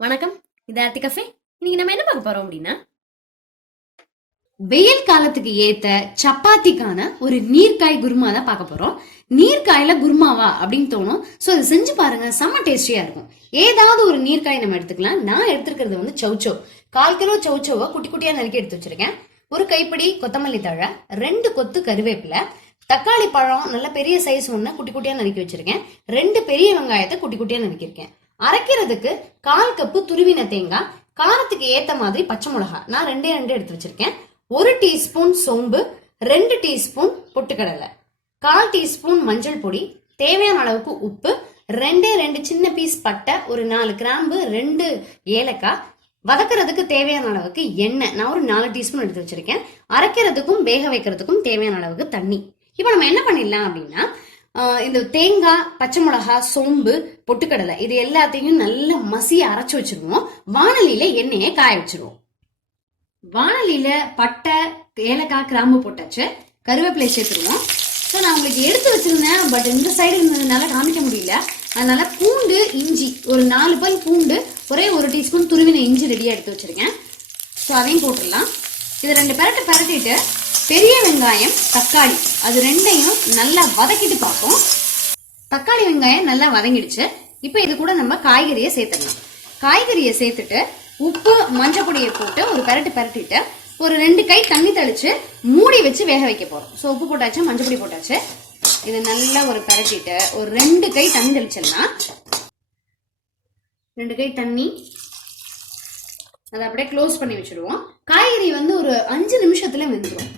வணக்கம், இது ஆர்த்தி கஃபே. இன்னைக்கு நம்ம என்ன பார்க்க போறோம் அப்படின்னா, வெயில் காலத்துக்கு ஏத்த சப்பாத்திக்கான ஒரு நீர்க்காய் குருமா தான் பார்க்க போறோம். நீர்க்காயில குருமாவா அப்படின்னு தோணும். சோ அதை செஞ்சு பாருங்க, செம்ம டேஸ்டியா இருக்கும். ஏதாவது ஒரு நீர்க்காய் நம்ம எடுத்துக்கலாம். நான் எடுத்துக்கிறது வந்து சௌச்சோ. 1/4 கிலோ சௌச்சோவை குட்டி குட்டியா நறுக்கி எடுத்து வச்சிருக்கேன். ஒரு கைப்பிடி கொத்தமல்லி தழை, 2 கொத்து கருவேப்பிலை, தக்காளி பழம் நல்ல பெரிய சைஸ் ஒண்ணு குட்டி குட்டியா நறுக்கி வச்சிருக்கேன். 2 பெரிய வெங்காயத்தை குட்டி குட்டியா நறுக்கிருக்கேன். அரைக்கிறதுக்கு 1/4 கப்பு துருவின தேங்காய், காரத்துக்கு ஏத்த மாதிரி பச்சை மிளகாய் நான் 2 எடுத்து வச்சிருக்கேன். 1 டீஸ்பூன் சோம்பு, 2 டீஸ்பூன் பொட்டுக்கடலை, 1/4 டீஸ்பூன் மஞ்சள் பொடி, தேவையான அளவுக்கு உப்பு, 2 சின்ன பீஸ் பட்டை, ஒரு 4 கிராம்பு, 2 ஏலக்காய், வதக்கிறதுக்கு தேவையான அளவுக்கு எண்ணெய் நான் ஒரு 4 டீஸ்பூன் எடுத்து வச்சிருக்கேன். அரைக்கிறதுக்கும் வேக வைக்கிறதுக்கும் தேவையான அளவுக்கு தண்ணி. இப்போ நம்ம என்ன பண்ணிடலாம் அப்படின்னா, இந்த தேங்காய், பச்சை மிளகாய், சோம்பு, பொட்டுக்கடலை இது எல்லாத்தையும் நல்லா மசிய அரைச்சு வச்சிருவோம். வானலியில எண்ணெயை காய வச்சிருவோம். வானலியில பட்டை, ஏலக்காய், கிராம்பு போட்டாச்சு. கருவேப்பிலை சேர்த்துருவோம். ஸோ நான் உங்களுக்கு எடுத்து வச்சிருந்தேன், பட் இந்த சைடு இருந்ததுனால காமிக்க முடியல. அதனால பூண்டு, இஞ்சி ஒரு 4 பல் பூண்டு, ஒரே 1 டீஸ்பூன் துருவின இஞ்சி ரெடியா எடுத்து வச்சிருக்கேன். ஸோ அதையும் போட்டுடலாம். இது 2 பரட்டிட்டு பெரிய வெங்காயம், தக்காளி அது 2ஐயும் நல்லா வதக்கிட்டு பார்ப்போம். தக்காளி வெங்காயம் நல்லா வதங்கிடுச்சு. இப்போ இது கூட நம்ம காய்கறியை சேர்த்துடலாம். காய்கறியை சேர்த்துட்டு உப்பு, மஞ்சள் பொடியை போட்டு ஒரு பரட்டிட்டு ஒரு 2 கை தண்ணி தெளிச்சு மூடி வச்சு வேக வைக்க போறோம். ஸோ உப்பு போட்டாச்சு, மஞ்சள் பொடி போட்டாச்சு. இது நல்லா ஒரு பரட்டிட்டு ஒரு 2 கை தண்ணி தெளிச்சிடலாம். 2 கை தண்ணி அதை அப்படியே க்ளோஸ் பண்ணி வச்சிருவோம். காய்கறி வந்து ஒரு 5 நிமிஷத்துல வெந்துடும்.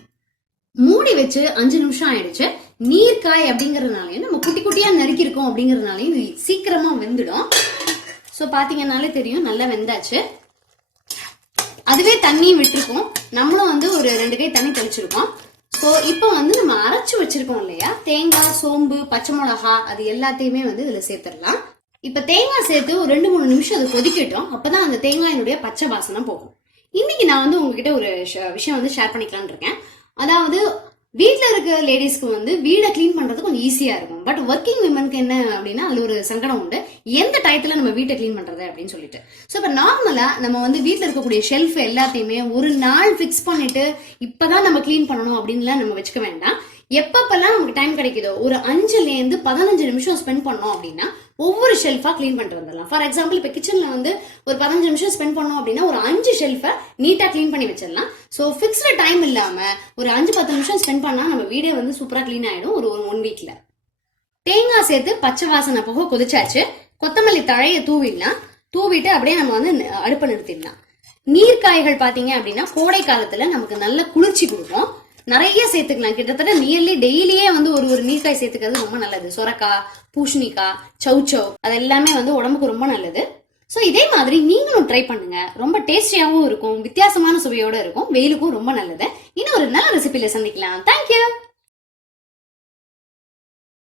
மூடி வச்சு 5 நிமிஷம் ஆயிடுச்சு. நீர்க்காய் அப்படிங்கறதுனாலையும் நம்ம குட்டி குட்டியா நறுக்கிருக்கோம் அப்படிங்கறதுனாலையும் சீக்கிரமா வெந்துடும். ஸோ பாத்தீங்கன்னாலே தெரியும் நல்லா வெந்தாச்சு. அதுவே தண்ணியும் விட்டுருக்கோம். நம்மளும் வந்து ஒரு 2 கை தண்ணி தெளிச்சிருக்கோம். ஸோ இப்போ வந்து நம்ம அரைச்சு வச்சிருக்கோம் இல்லையா, தேங்காய், சோம்பு, பச்சை மிளகா அது எல்லாத்தையுமே வந்து இதுல சேர்த்துடலாம். இப்ப தேங்காய் சேர்த்து ஒரு 2-3 நிமிஷம் அது கொதிக்கட்டும். அப்பதான் அந்த தேங்காயினுடைய பச்சை வாசனை போகும். இன்னைக்கு நான் வந்து உங்ககிட்ட ஒரு விஷயம் வந்து ஷேர் பண்ணிக்கலாம்னு இருக்கேன். அதாவது வீட்டுல இருக்க லேடிஸ்க்கு வந்து வீடை கிளீன் பண்றது கொஞ்சம் ஈஸியா இருக்கும். பட் ஒர்க்கிங் விமனுக்கு என்ன அப்படின்னா அதுல ஒரு சங்கடம் உண்டு, எந்த டயத்துல நம்ம வீட்டை கிளீன் பண்றது அப்படின்னு சொல்லிட்டு. ஸோ இப்ப நார்மலா நம்ம வந்து வீட்டுல இருக்கக்கூடிய ஷெல்ஃப் எல்லாத்தையுமே ஒரு நாள் பிக்ஸ் பண்ணிட்டு இப்பதான் நம்ம கிளீன் பண்ணணும் அப்படின்லாம் நம்ம வச்சுக்க வேண்டாம். எப்பப்பெல்லாம் நமக்கு டைம் கிடைக்குதோ ஒரு 5லேருந்து 15 நிமிஷம் ஸ்பெண்ட் பண்ணோம் அப்படின்னா ஒவ்வொரு ஷெல்ஃபா கிளீன் பண்ணிட்டு வந்துடலாம். ஃபார் எக்ஸாம்பிள் இப்ப கிச்சன்ல வந்து ஒரு 15 நிமிஷம் ஸ்பெண்ட் பண்ணோம் அப்படின்னா ஒரு 5 ஷெல்ஃபை நீட்டா கிளீன் பண்ணி வச்சிடலாம். ஸோ ஃபிக்ஸ்டு டைம் இல்லாம ஒரு 5-10 நிமிஷம் ஸ்பெண்ட் பண்ணா நம்ம வீடே வந்து சூப்பரா கிளீன் ஆயிடும் ஒரு 1 வீக்ல. தேங்காய் சேர்த்து பச்சை வாசனை போக கொதிச்சாச்சு. கொத்தமல்லி தழைய தூவிட்டு அப்படியே நம்ம வந்து அடுப்பை நிறுத்திடலாம். நீர்க்காய்கள் பாத்தீங்க அப்படின்னா கோடை காலத்துல நமக்கு நல்ல குளிர்ச்சி கொடுக்கும். நிறைய சேர்த்துக்கலாம். கிட்டத்தட்ட நியர்லி டெய்லியே வந்து ஒரு நீர்க்காய் சேர்த்துக்கிறது ரொம்ப நல்லது. சொரக்காய், பூஷணிக்காய், சௌச்சோ அது எல்லாமே வந்து உடம்புக்கு ரொம்ப நல்லது. ஸோ இதே மாதிரி நீங்களும் ட்ரை பண்ணுங்க. ரொம்ப டேஸ்டியாவும் இருக்கும், வித்தியாசமான சுவையோட இருக்கும், வெயிலுக்கும் ரொம்ப நல்லது. இன்னும் ஒரு நல்ல ரெசிபியில சந்திக்கலாம். தேங்க்யூ.